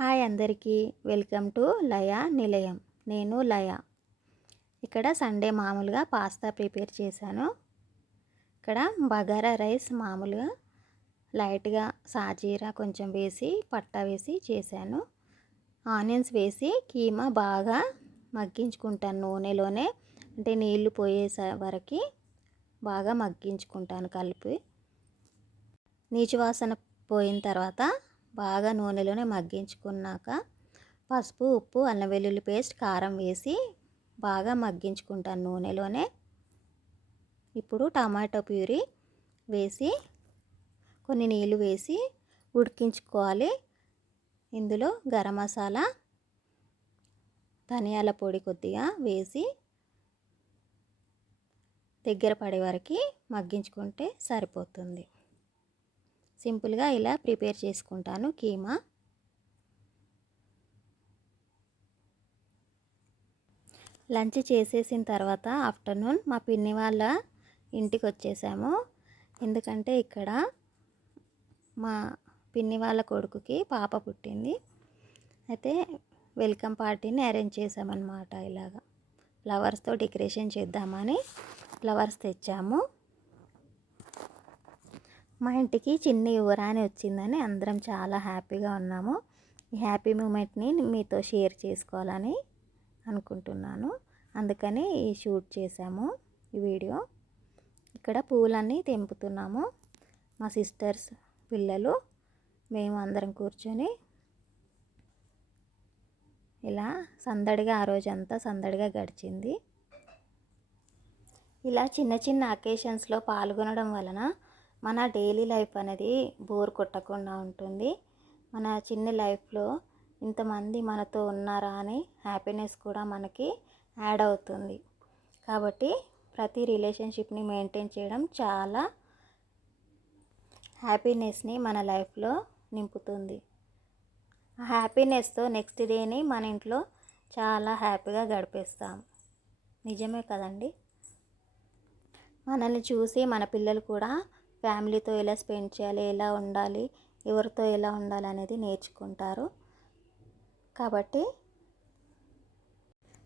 Hi అందరికీ, welcome to లయ నిలయం. నేను లయ. ఇక్కడ సండే మామూలుగా పాస్తా ప్రిపేర్ చేశాను. ఇక్కడ బగారా రైస్ మామూలుగా లైట్గా సాజీరా కొంచెం వేసి పట్టా వేసి చేశాను. ఆనియన్స్ వేసి కీమా బాగా మగ్గించుకుంటాను నూనెలోనే, అంటే నీళ్లు పోయేసే వరకు బాగా మగ్గించుకుంటాను కలిపి. నీచు వాసన పోయిన తర్వాత బాగా నూనెలోనే మగ్గించుకున్నాక పసుపు, ఉప్పు, అల్లం వెల్లుల్లి పేస్ట్, కారం వేసి బాగా మగ్గించుకుంటాను నూనెలోనే. ఇప్పుడు టమాటో ప్యూరీ వేసి కొన్ని నీళ్ళు వేసి ఉడికించుకోవాలి. ఇందులో గరం మసాలా, ధనియాల పొడి కొద్దిగా వేసి దగ్గర పడే వరకు మగ్గించుకుంటే సరిపోతుంది. సింపుల్గా ఇలా ప్రిపేర్ చేసుకుంటాను కీమా. లంచ్ చేసేసిన తర్వాత ఆఫ్టర్నూన్ మా పిన్ని వాళ్ళ ఇంటికి వచ్చేసాము. ఎందుకంటే ఇక్కడ మా పిన్ని వాళ్ళ కొడుకుకి పాప పుట్టింది. అయితే వెల్కమ్ పార్టీని అరేంజ్ చేసామన్నమాట. ఇలాగా ఫ్లవర్స్తో డెకరేషన్ చేద్దామని ఫ్లవర్స్ తెచ్చాము. మా ఇంటికి చిన్న యువరాణి వచ్చిందని అందరం చాలా హ్యాపీగా ఉన్నాము. ఈ హ్యాపీ మూమెంట్ని మీతో షేర్ చేసుకోవాలని అనుకుంటున్నాను. అందుకని ఈ షూట్ చేసాము ఈ వీడియో. ఇక్కడ పూలన్నీ తెంపుతున్నాము. మా సిస్టర్స్, పిల్లలు, మేము అందరం కూర్చొని ఇలా సందడిగా ఆ రోజంతా సందడిగా గడిచింది. ఇలా చిన్న చిన్న అకేషన్స్లో పాల్గొనడం వలన మన డైలీ లైఫ్ అనేది బోర్ కొట్టకుండా ఉంటుంది. మన చిన్న లైఫ్లో ఇంతమంది మనతో ఉన్నారా అని హ్యాపీనెస్ కూడా మనకి యాడ్ అవుతుంది. కాబట్టి ప్రతి రిలేషన్షిప్ని మెయింటైన్ చేయడం చాలా హ్యాపీనెస్ని మన లైఫ్లో నింపుతుంది. ఆ హ్యాపీనెస్తో నెక్స్ట్ డేని మన ఇంట్లో చాలా హ్యాపీగా గడిపేస్తాం. నిజమే కదండి? మనల్ని చూసి మన పిల్లలు కూడా ఫ్యామిలీతో ఎలా స్పెండ్ చేయాలి, ఎలా ఉండాలి, ఎవరితో ఎలా ఉండాలి అనేది నేర్చుకుంటారు. కాబట్టి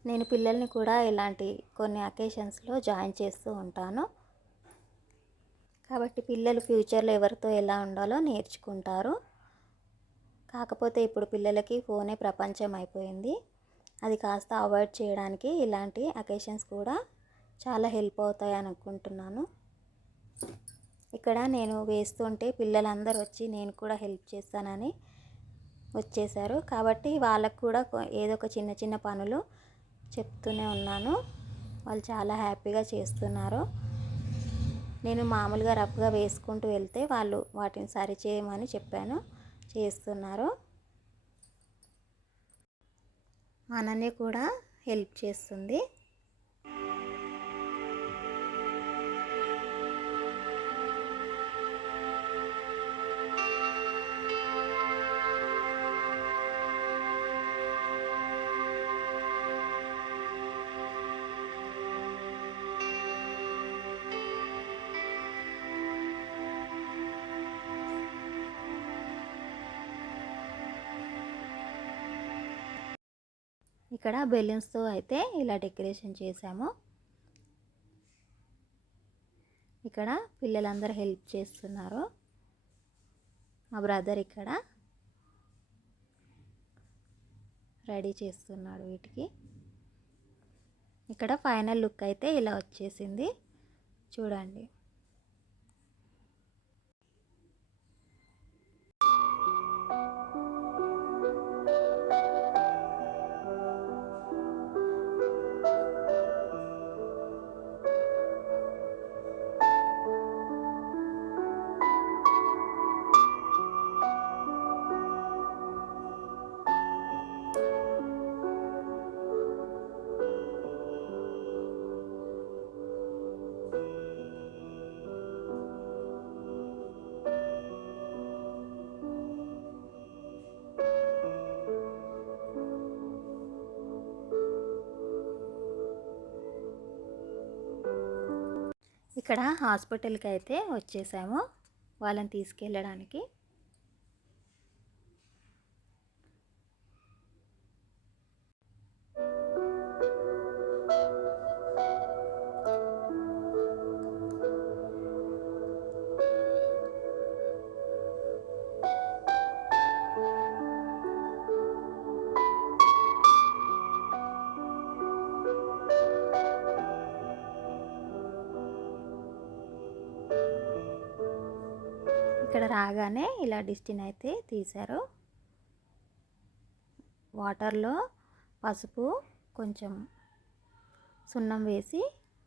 నేను పిల్లల్ని కూడా ఇలాంటి కొన్ని అకేషన్స్లో జాయిన్ చేస్తూ ఉంటాను. కాబట్టి పిల్లలు ఫ్యూచర్లో ఎవరితో ఎలా ఉండాలో నేర్చుకుంటారు. కాకపోతే ఇప్పుడు పిల్లలకి ఫోనే ప్రపంచం అయిపోయింది. అది కాస్త అవాయిడ్ చేయడానికి ఇలాంటి అకేషన్స్ కూడా చాలా హెల్ప్ అవుతాయి అనుకుంటున్నాను. ఇక్కడ నేను వేస్తుంటే పిల్లలందరూ వచ్చి నేను కూడా హెల్ప్ చేస్తానని వచ్చేసారు. కాబట్టి వాళ్ళకు కూడా ఏదో ఒక చిన్న చిన్న పనులు చెప్తూనే ఉన్నాను. వాళ్ళు చాలా హ్యాపీగా చేస్తున్నారు. నేను మామూలుగా రఫ్గా వేసుకుంటూ వెళ్తే వాళ్ళు వాటిని సరి చేయమని చెప్పాను, చేస్తున్నారు. అనన్య కూడా హెల్ప్ చేస్తుంది. ఇక్కడ బెలూన్స్తో అయితే ఇలా డెకరేషన్ చేసాము. ఇక్కడ పిల్లలందరూ హెల్ప్ చేస్తున్నారు. మా బ్రదర్ ఇక్కడ రెడీ చేస్తున్నాడు వీటికి. ఇక్కడ ఫైనల్ లుక్ అయితే ఇలా వచ్చేసింది చూడండి. ఇక్కడ హాస్పిటల్కి అయితే వచ్చేసాము వాళ్ళని తీసుకెళ్ళడానికి. రాగానే ఇలా డిస్టిని అయితే తీశారు. వాటర్లో పసుపు కొంచెం సున్నం వేసి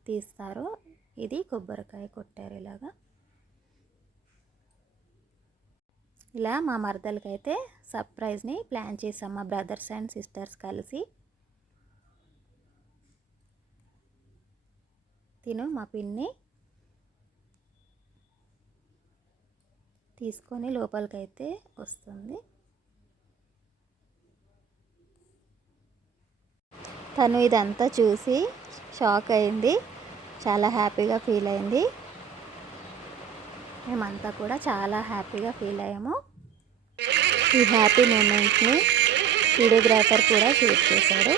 తీస్తారు. ఇది కొబ్బరికాయ కొట్టారు ఇలాగా. ఇలా మా మరదలకైతే సర్ప్రైజ్ని ప్లాన్ చేసాం మా బ్రదర్స్ అండ్ సిస్టర్స్ కలిసి. తిను మా పిన్ని తీసుకొని లోపలికైతే వస్తుంది. తను ఇదంతా చూసి షాక్ అయింది, చాలా హ్యాపీగా ఫీల్ అయింది. మేమంతా కూడా చాలా హ్యాపీగా ఫీల్ అయ్యాము. ఈ హ్యాపీ మూమెంట్ని వీడియోగ్రాఫర్ కూడా షూట్ చేశాడు.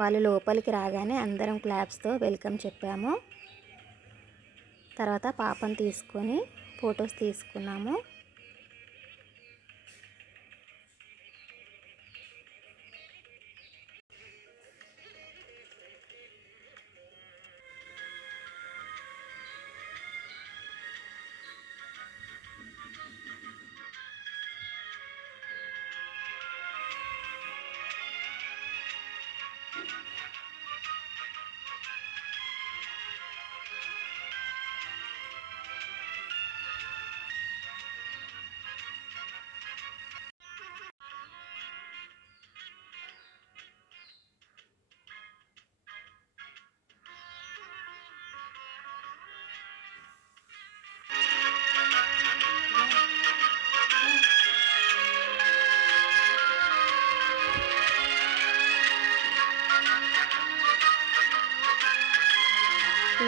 వాళ్ళు లోపలికి రాగానే అందరం క్లాప్స్తో వెల్కమ్ చెప్పాము. తర్వాత పాపను తీసుకొని ఫొటోస్ తీసుకున్నాము.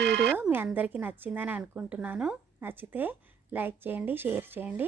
వీడియో మీ అందరికీ నచ్చిందని అనుకుంటున్నాను. నచ్చితే లైక్ చేయండి, షేర్ చేయండి.